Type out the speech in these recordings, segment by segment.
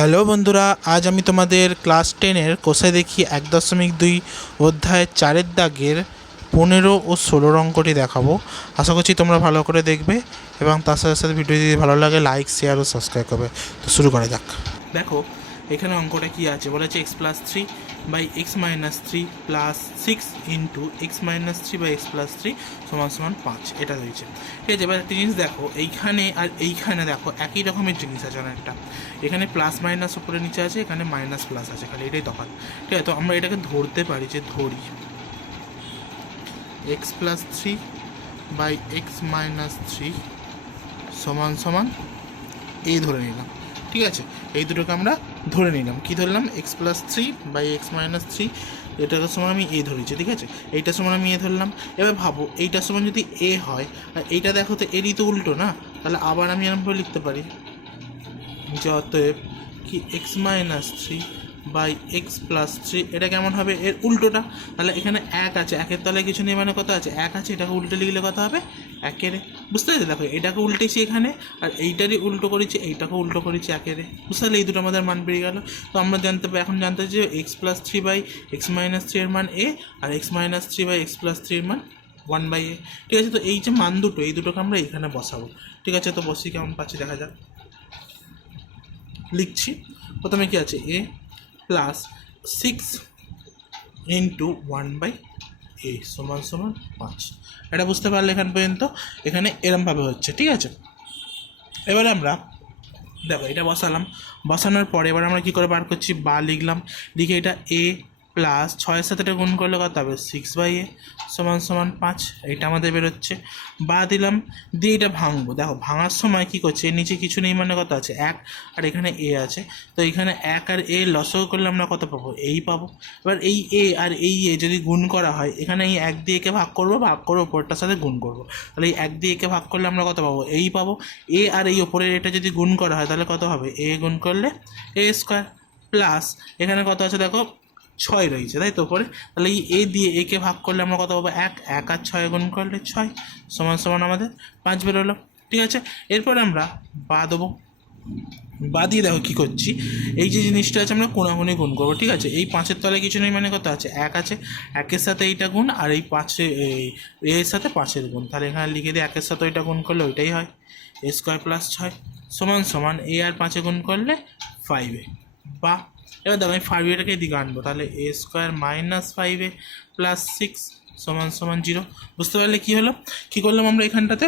Hello বন্ধুরা, আজ আমি তোমাদের ক্লাস টেনের কোষে দেখি এক দশমিক দুই অধ্যায় চারের দাগের পনেরো ও ষোলোর অঙ্কটি দেখাবো। আশা করছি তোমরা ভালো করে দেখবে এবং তার সাথে সাথে ভিডিও যদি ভালো লাগে, লাইক, শেয়ার ও সাবস্ক্রাইব করবে। তো শুরু করা যাক। দেখো, এখানে অঙ্কটা কি আছে? বলেছে x plus three by x minus three plus six into x minus three by x plus three সমান সমান পাঁচ। এটা রয়েছে। ঠিক আছে, এবার একটা জিনিস দেখো, এইখানে আর এইখানে দেখো একই রকমের জিনিস আছে অনেকটা। এখানে প্লাস মাইনাস উপরে নিচে আছে, এখানে মাইনাস প্লাস আছে, খালি এটাই তফাৎ। ঠিক আছে, তো আমরা এটাকে ধরতে পারি যে ধরি x plus three by x minus three সমান সমান, এই ধরে নিলাম। ঠিক আছে, এই দুটোকে আমরা ধরে নিলাম। কি ধরলাম x plus three by x minus three এটাকে সময় আমি এ ধরেছি, ঠিক আছে? এইটার সময় আমি এ ধরলাম। এবার ভাবো, এইটার সময় যদি এ হয়, আর এইটা দেখো তো এরই তো উল্টো না? তাহলে আবার আমি এরকমভাবে লিখতে পারি। যে অতএব কি x minus three by x plus three এটা কেমন হবে? এর উল্টোটা। তাহলে এখানে এক আছে। একের তলায় কিছু নেই মানে কত আছে? এক আছে। এটাকে উল্টে লিখলে কত হবে? একের। বুঝতে পারছি দেখো এটাকে উল্টেছি এখানে, আর এইটারই উল্টো করেছি এইটাকে উল্টো করেছি একেরে বুঝতে পারলে এই দুটো আমাদের মান বেরিয়ে গেল। তো আমরা জানতে পারি, এখন জানতে চাই যে x plus three by x minus three এর মান এ আর x minus three by x plus three এর মান ওয়ান বাই এ ঠিক আছে, তো এই যে মান দুটো, এই দুটোকে আমরা এখানে বসাবো। ঠিক আছে, তো বসি, কেমন পাচ্ছি দেখা যাক। লিখছি। প্রথমে কি আছে? A plus six into one by a সমান সমান পাঁচ। এটা বুঝতে পারলে এখান পর্যন্ত এখানে এরমভাবে হচ্ছে, ঠিক আছে? এবারে আমরা, দেখো এটা বসালাম। বসানোর পরে এবার আমরা কী করে বার করছি? বা লিখলাম। লিখে এটা এ প্লাস ছয়ের সাথে এটা গুণ করলে কত হবে? সিক্স বাই এ সমান সমান পাঁচ। এইটা আমাদের বেরোচ্ছে। বা দিলাম, দিয়ে এটা ভাঙবো। দেখো, ভাঙার সময় কী করছে? নিচে কিছু নেই মানে কত আছে? এক, আর এখানে এ আছে। তো এখানে এক আর এ লসও করলে আমরা কত পাবো? এই পাবো। এবার এই এ আর এই এ যদি গুণ করা হয়, এখানে এই এক দিয়ে একে ভাগ করব? ভাগ করে ওপরটার সাথে গুণ করব। তাহলে এই এক দিয়ে একে ভাগ করলে আমরা কত পাবো? এই পাবো। এ আর এই ওপরের এটা যদি গুণ করা হয়, তাহলে কত হবে? এ গুণ করলে এ স্কোয়ার প্লাস এখানে কত আছে দেখো? ছয় রয়েছে, তাই তো? পরে তাহলে এই এ দিয়ে একে ভাগ করলে আমরা কত পাবো? এক এক আর ছয় গুণ করলে ছয়, সমান সমান আমাদের পাঁচ বের বেরোলো, ঠিক আছে? এরপরে আমরা বা দেবো, বা দিয়ে দেখো কী করছি। এই যে জিনিসটা আছে আমরা কোনাগুনি গুণ করব, ঠিক আছে? এই পাঁচের তলায় কিছু নেই মানে কত আছে, এক আছে, একের সাথে এইটা গুণ আর এই পাঁচে এর সাথে পাঁচের গুণ। তাহলে এখানে লিখে দিয়ে একের সাথে ওইটা গুণ করলে ওইটাই হয় এ স্কোয়ার প্লাস ছয়, সমান সমান এ আর পাঁচে গুণ করলে ফাইভে বা এবার দেখো, আমি ফাইভ এটাকে এদিকে আনব। তাহলে a square minus five a plus six সমান সমান জিরো বুঝতে পারলে কী হলো? কী করলাম আমরা এখানটাতে?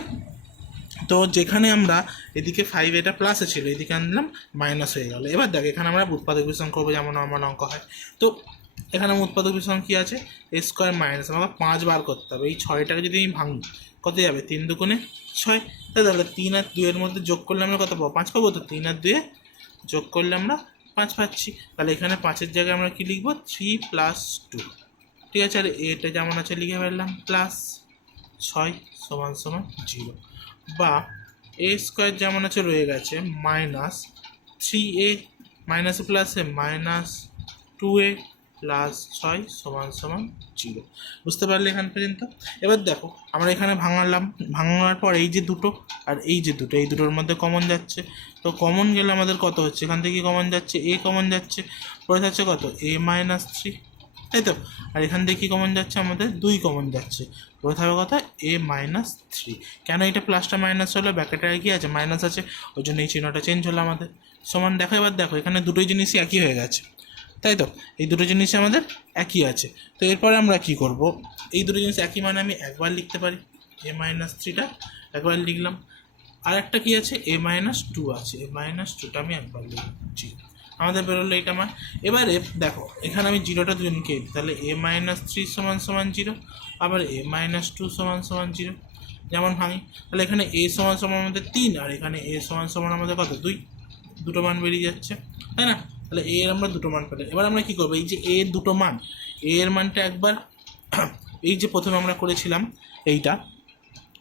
তো যেখানে আমরা এদিকে ফাইভ এটা প্লাসে ছিল, এদিকে আনলাম মাইনাস হয়ে গেল। এবার দেখ, এখানে আমরা উৎপাদক বিশ্লেষণ করব, যেমন আমার অঙ্ক হয়। তো এখানে আমার উৎপাদক বিশ্লেষণ কী আছে? এ স্কোয়ার মাইনাস আমাকে পাঁচ বার করতে হবে। এই ছয়টাকে যদি আমি ভাঙি, কত যাবে? তিন দুগুণে ছয়। তাহলে তিন আর দুইয়ের মধ্যে যোগ করলে আমরা কত পাবো? পাঁচ পাবো তো? তিন আর দুয়ে যোগ করলে আমরা পাঁচ পাচ্ছি। তাহলে এখানে পাঁচের জায়গায় আমরা কি লিখব? থ্রি প্লাস টু ঠিক আছে? আর এটা যেমন আছে, লিখে ফেললাম। প্লাস ছয় সমান সমান জিরো বা এ স্কোয়ার যেমন আছে, রয়ে গেছে মাইনাস থ্রি এ মাইনাস প্লাসে মাইনাস টু এ প্লাস ছয় সমান সমান জিরো বুঝতে পারলে এখান পর্যন্ত? এবার দেখো, আমরা এখানে ভাঙালাম। ভাঙার পর এই যে দুটো আর এই যে দুটো, এই দুটোর মধ্যে কমন যাচ্ছে। তো কমন গেলে আমাদের কত হচ্ছে? এখান থেকে কমন যাচ্ছে এ কমন যাচ্ছে, পরে যাচ্ছে কত? এ মাইনাস থ্রি তাই তো? আর এখান থেকে কী কমন যাচ্ছে? আমাদের দুই কমন যাচ্ছে। পরে থাকবে কথা এ মাইনাস থ্রি কেন এটা প্লাসটা মাইনাস হলো? ব্যাকেটে কি আছে? মাইনাস আছে। ওই জন্য এই চিহ্নটা চেঞ্জ হলো আমাদের। সমান দেখো, এবার দেখো, এখানে দুটোই জিনিসই একই হয়ে গেছে। তাই তো? এই দুটো জিনিস আমাদের একই আছে। তো এরপরে আমরা কি করব? এই দুটো জিনিস একই মানে আমি একবার লিখতে পারি। এ মাইনাস থ্রিটা একবার লিখলাম। আর একটা কী আছে? এ মাইনাস টু আছে। এ মাইনাস টুটা আমি একবার লিখছি। আমাদের বেরোলো এইটা মান এবারে দেখো, এখানে আমি জিরোটা দুজনকে তাহলে এ মাইনাস থ্রি সমান সমান জিরো, আবার এ মাইনাস টু সমান সমান জিরো। যেমন ভাঙি তাহলে এখানে এ সমান সমান আমাদের তিন, আর এখানে এ সমান সমান আমাদের কত? দুই। দুটো মান বেরিয়ে যাচ্ছে। তাই না? তাহলে এ এর আমরা দুটো মান পেলাম। এবার আমরা কী করব? এই যে এর দুটো মান, এ এর মানটা একবার এই যে প্রথমে আমরা করেছিলাম এইটা,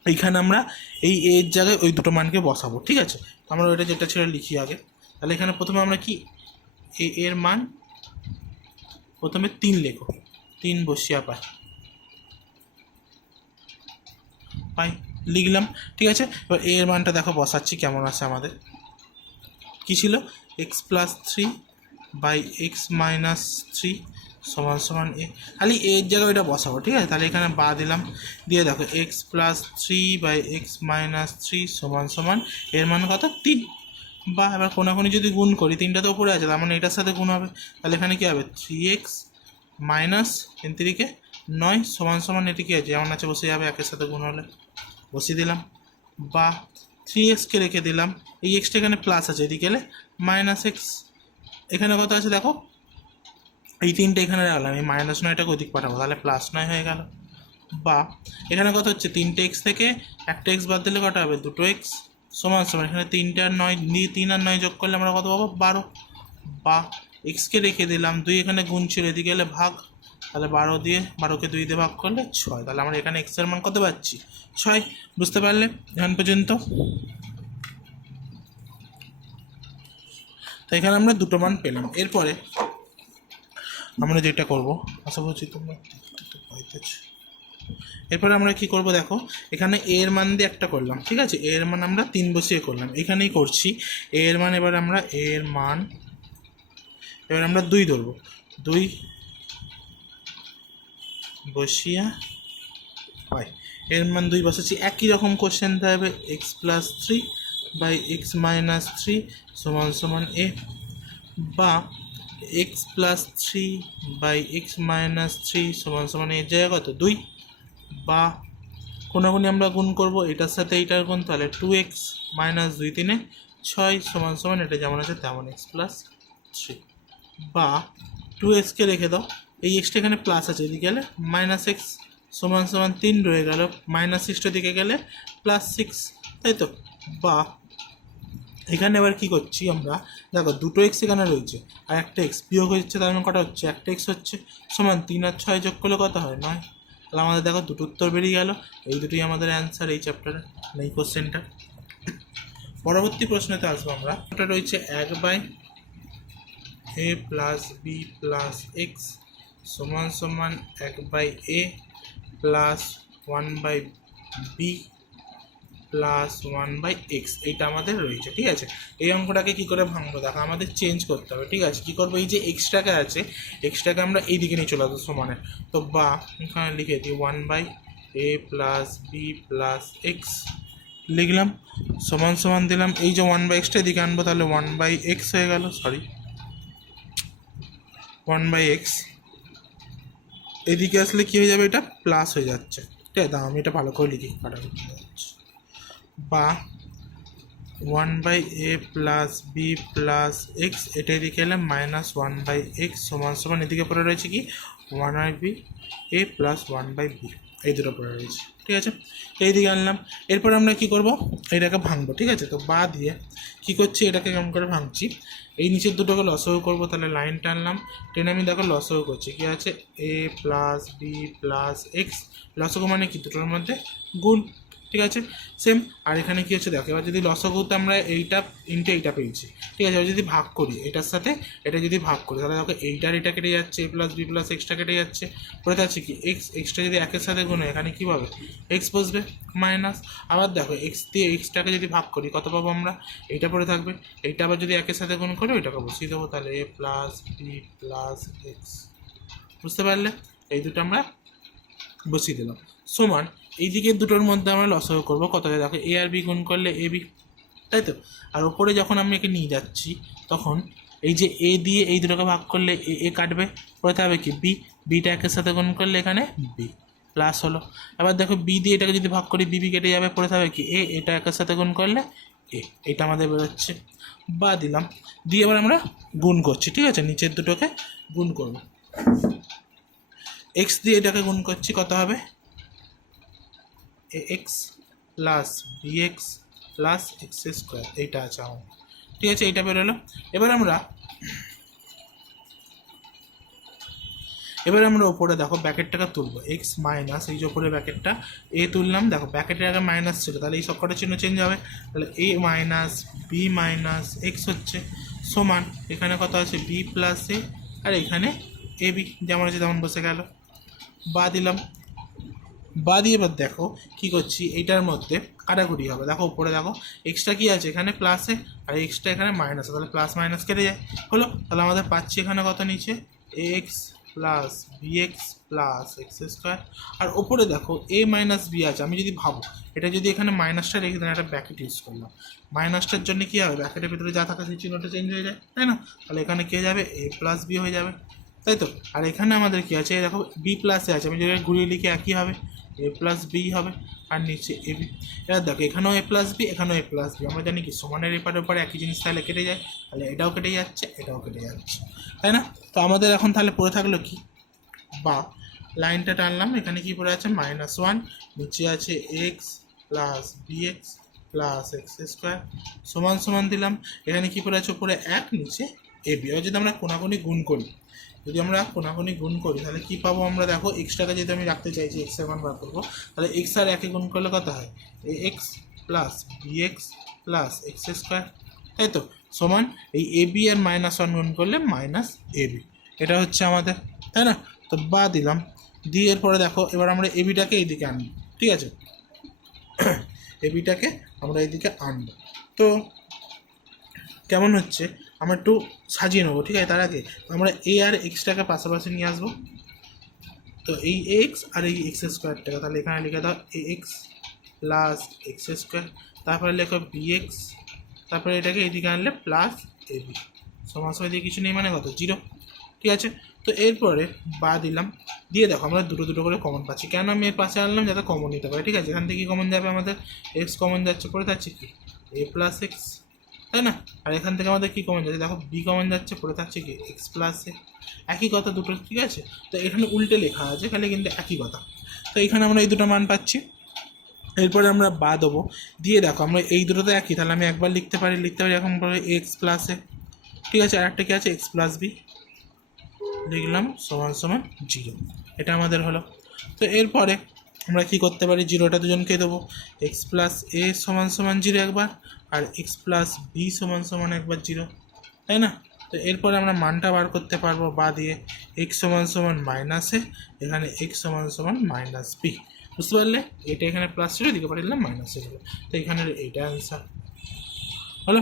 এইখানে আমরা এই এর জায়গায় ওই দুটো মানকে বসাবো, ঠিক আছে? আমরা ওইটা যেটা ছিল লিখি আগে। তাহলে এখানে প্রথমে আমরা কি, এ এর মান প্রথমে তিন লেখো। তিন বসিয়া পাই। পাই, লিখলাম, ঠিক আছে? এবার এর মানটা দেখো, বসাচ্ছি, কেমন আছে আমাদের। কি ছিল? X plus three by x minus three সমান সমান এ খালি এর জায়গায় ওইটা বসাবো, ঠিক আছে? তাহলে এখানে বা দিলাম। দিয়ে দেখো x plus three by x minus three সমান সমান এর মান কত? তিন। বা এবার কোনাকুনি যদি গুণ করি, তিনটা তো উপরে আছে, তার মানে এটার সাথে গুণ হবে। তাহলে এখানে কী হবে? থ্রি এক্স মাইনাস তিন তিরিকে নয় সমান সমান এটি কী আছে। যেমন আছে বসে যাবে একের সাথে গুণ হলে। বসিয়ে দিলাম। বা থ্রি এক্সকে রেখে দিলাম। এই এক্সটা এখানে প্লাস আছে, এদিকে এলে মাইনাস এক্স এখানে কত আছে দেখো? এই তিনটে এখানে রাখলাম এই মাইনাস নয়টাকে ওদিক পাঠাবো, তাহলে প্লাস নয় হয়ে গেল। বা, এখানে কত হচ্ছে? তিনটে এক্স থেকে একটা এক্স বাদ দিলে কটা হবে? দুটো এক্স সমান সমান, এখানে তিনটে আর নয় দিয়ে তিন আর নয় যোগ করলে আমরা কত পাবো? বারো। বা এক্সকে রেখে দিলাম, দুই এখানে গুণ ছিল, এদিকে এলে ভাগ। তাহলে বারো দিয়ে, বারোকে দুই দিয়ে ভাগ করলে ছয়। তাহলে আমরা এখানে এক্সের মান কত পাচ্ছি? ছয়। বুঝতে পারলে? এখন পর্যন্ত। তো এখানে আমরা দুটো মান পেলাম। এরপরে আমরা যেটা করব, আশা করছি তোমরা এরপরে আমরা কি করব দেখো, এখানে এ এর মান দিয়ে একটা করলাম, ঠিক আছে? এ এর মান আমরা তিন বসিয়ে করলাম। এখানেই করছি। এ এর মান এবার আমরা এ এর মান এবার আমরা দুই ধরবো। দুই বসিয়া পাই। এর মান দুই বসাচ্ছি। একই রকম কোশ্চেন হবে x plus three by x minus three সমান সমান এ বা x plus three by x minus three সমান সমান এর জায়গা কত? দুই। বা কোনাগুনি আমরা গুণ করব, এটার সাথে এইটার গুণ, তাহলে টু এক্স মাইনাস দুই তিনে ছয় সমান সমান, এটা যেমন আছে তেমন এক্স প্লাস থ্রি বা টু এক্সকে রেখে দাও, এই এক্সটা এখানে প্লাস আছে, এদিকে গেলে মাইনাস এক্স সমান সমান তিন রয়ে গেল মাইনাস সিক্সটার দিকে গেলে প্লাস সিক্স তাই তো? বা এখানে এবার কি করছি আমরা? দেখো, দুটো এক্স এখানে রয়েছে, আর একটা এক্স বিয়োগ হচ্ছে তার মানে কটা হচ্ছে? একটা এক্স হচ্ছে সমান তিন আর ছয় যোগ করলে কত হয়? নয়। তাহলে আমাদের দেখো, দুটো উত্তর বেরিয়ে গেল। এই দুটোই আমাদের অ্যান্সার এই চ্যাপ্টারে এই কোশ্চেনটা পরবর্তী প্রশ্নেতে আসব আমরা। ওটা রয়েছে এক by a plus b plus x সমান সমান এক by a plus one by b plus one by x এইটা আমাদের রয়েছে, ঠিক আছে? এই অঙ্কটাকে কী করে ভাঙবো? দেখো, আমাদের চেঞ্জ করতে হবে, ঠিক আছে? কী করব? এই যে এক্সট্রাকে আছে এক্সট্রাকে আমরা এই দিকে নিয়ে চলে আসব সমানে। তো বা, এখানে লিখে দিই one by a plus b plus x লিখলাম, সমান সমান দিলাম, এই যে ওয়ান বাই এক্সটা এদিকে আনব, তাহলে ওয়ান বাই এক্স হয়ে গেল সরি ওয়ান বাই এক্স এদিকে আসলে কী হয়ে যাবে এটা? প্লাস হয়ে যাচ্ছে, ঠিক আছে? আমি এটা ভালো করে লিখি কাটার বা one by a plus b plus x এটা এদিকে এলে মাইনাস ওয়ান বাই এক্স সমান সমান এদিকে পড়ে রয়েছে কি? One by b a plus one by b এই দুটো পড়ে রয়েছে, ঠিক আছে? এইদিকে আনলাম, এরপর আমরা কি করব? এটাকে ভাঙবো, ঠিক আছে? তো বা দিয়ে কি করছি? এটাকে কেমন করে ভাঙছি? এই নিচের দুটোকে লসও করব, তাহলে লাইন টানলাম টেনে আমি দেখো লসও করছি, কি আছে? A plus b plus x লসগো মানে কি? দুটোর মধ্যে গুণ। ঠিক আছে? সেম আর এখানে কি হচ্ছে দেখো, এবার যদি লসগুতে আমরা এইটা ইনটে এইটা পেয়েছি, ঠিক আছে? এবার যদি ভাগ করি, এটার সাথে, এটা যদি ভাগ করি, তাহলে দেখো এইটার এটা কেটে যাচ্ছে A plus B plus extra কেটে যাচ্ছে, পরে আছে কি এক্স এক্সটা যদি একের সাথে গুণ এখানে কী পাবে? এক্স বসবে মাইনাস আবার দেখো এক্স দিয়ে এক্সটাকে যদি ভাগ করি, কত পাবো আমরা? এইটা পরে থাকবে, এইটা আবার যদি একের সাথে গুণ করি, ওইটাকে বসিয়ে দেবো, তাহলে a plus b plus x বুঝতে পারলে? এই দুটো আমরা বসিয়ে দিলাম। সমান এই দিকের দুটোর মধ্যে আমরা লসও করব। কত দেখো এ আর বি গুণ করলে এ বি তাই তো? আর ওপরে যখন আমি একে নিয়ে যাচ্ছি, তখন এই যে এ দিয়ে এই দুটোকে ভাগ করলে এ এ কাটবে, পরে হবে কি? বি বিটা একের সাথে গুণ করলে এখানে বি প্লাস হলো। এবার দেখো বি দিয়ে এটাকে যদি ভাগ করি বি বি কেটে যাবে, পরে হবে কি? এ এটা একের সাথে গুণ করলে এ এটা আমাদের বেরোচ্ছে। বা দিলাম। দিয়ে এবার আমরা গুণ করছি, ঠিক আছে? নিচের দুটোকে গুণ করব। এক্স দিয়ে এটাকে গুণ করছি, কত হবে? X plus b x plus x square এইটা আছে আমার। ঠিক আছে, এইটা বেরোলো এবার আমরা এবার আমরা ওপরে দেখো ব্যাকেটটাকে তুলবো। এক্স মাইনাস এই যে ওপরে ব্যাকেটটা, এ তুললাম। দেখো, ব্যাকেটের আগে মাইনাস ছিল, তাহলে এই সবকটা চিহ্ন চেঞ্জ হবে। তাহলে a minus b minus x হচ্ছে সমান। এখানে কত আছে? বি প্লাস এ আর এখানে এ বি যেমন আছে, তেমন বসে গেল। বা দিলাম। বা দিয়ে এবার দেখো কি করছি, এইটার মধ্যে কাটাকুটি হবে। দেখো উপরে দেখো এক্সট্রা কি আছে এখানে? প্লাসে আর এক্সট্রা এখানে মাইনাস তাহলে প্লাস মাইনাস কেটে যায়। হলো, তাহলে আমাদের পাচ্ছি এখানে কত নিচে? X plus b x plus x square আর ওপরে দেখো এ মাইনাস বি আছে। আমি যদি ভাবো, এটা যদি এখানে মাইনাসটা রেখে দেন একটা ব্যাকেট ইউজ করলাম। মাইনাসটার জন্য কী হবে? ব্যাকেটের ভিতরে যা থাকে সেই চিহ্নটা চেঞ্জ হয়ে যায়, তাই না? তাহলে এখানে কে যাবে? এ প্লাস বি হয়ে যাবে। তাই তো? আর এখানে আমাদের কী আছে? দেখো বি প্লাসে আছে। আমি যদি ঘুরিয়ে লিখে একই হবে? এ প্লাস বি হবে, আর নিচে এ বি এবার দেখো, এখানেও এ প্লাস বি এখানেও এ প্লাস বি আমরা জানি কি, সমানের এপারে ওপারে একই জিনিস তাহলে কেটে যায়, তাহলে এটাও কেটে যাচ্ছে, এটাও কেটে যাচ্ছে। তাই না? তো আমাদের এখন তাহলে পড়ে থাকল কি? বা, লাইনটা টানলাম, এখানে কি পড়ে আছে? মাইনাস ওয়ান নিচে আছে x plus b x plus x square সমান সমান দিলাম, এখানে কি পড়ে আছে? উপরে এক, নিচে এ বি এবার যদি আমরা কোনাকুনি গুণ করি যদি আমরা কোনাকুনি গুণ করি, তাহলে কি পাবো আমরা? দেখো এক্সট্রাটা যদি আমি রাখতে চাইছি এক্সের মান বার করব, তাহলে এক্স আর একে গুণ করলে কত হয়? A x plus b x plus x square তাই তো? সমান এই এ বি আর মাইনাস ওয়ান গুণ করলে মাইনাস এ বি এটা হচ্ছে আমাদের, তাই না? তো বা দিলাম। দিয়ে এরপরে দেখো, এবার আমরা এবিটাকে এইদিকে আনব, ঠিক আছে? এবিটাকে আমরা এইদিকে আনব। তো কেমন হচ্ছে? আমরা একটু সাজিয়ে নেব, ঠিক আছে? তার আগে আমরা এ আর এক্সটাকে পাশাপাশি নিয়ে আসব। তো এই এক্স আর এই এক্স স্কোয়ারটাকে তাহলে এখানে লিখে দাও a x plus x square তারপরে লেখো বি এক্স তারপরে এটাকে এদিকে আনলে প্লাস এ বি সমান সময় দিয়ে কিছু নেই মানে কত? জিরো ঠিক আছে? তো এরপরে বা দিলাম, দিয়ে দেখো আমরা দুটো দুটো করে কমন পাচ্ছি। কেন আমি এর পাশে আনলাম? যাতে কমন নিতে পারি, ঠিক আছে? এখান থেকে কমন যাবে আমাদের? এক্স কমন যাচ্ছে পড়ে যাচ্ছে কি? এ প্লাস এক্স তাই না? আর এখান থেকে আমাদের কী কমন যাচ্ছে? দেখো বি কমন যাচ্ছে, পড়ে থাকছে কি? এক্স প্লাসে একই কথা দুটো, ঠিক আছে? তো এখানে উল্টে লেখা আছে খালি কিন্তু একই কথা। তো এখানে আমরা এই দুটো মান পাচ্ছি। এরপরে আমরা বা দেবো। দিয়ে দেখো, আমরা এই দুটো তো একই। তাহলে আমি একবার লিখতে পারি লিখতে পারি এখন পরে এক্স প্লাসে ঠিক আছে? আর একটা কি আছে? এক্স প্লাস বি লিখলাম, সমান সমান জিরো এটা আমাদের হলো। তো এরপরে আমরা কি করতে পারি? জিরোটা দুজনকে দেবো। এক্স প্লাস এ সমান সমান জিরো একবার। আর এক্স প্লাস বি সমান সমান একবার জিরো তাই না? তো এরপরে আমরা মানটা বার করতে পারব বা দিয়ে এক্স সমান সমান মাইনাসে এখানে এক্স সমান সমান মাইনাস বি বুঝতে পারলে? এটা এখানে প্লাস ছিল এদিকে পাঠালাম মাইনাস ছিল তো এখানের এইটা অ্যান্সার হলো?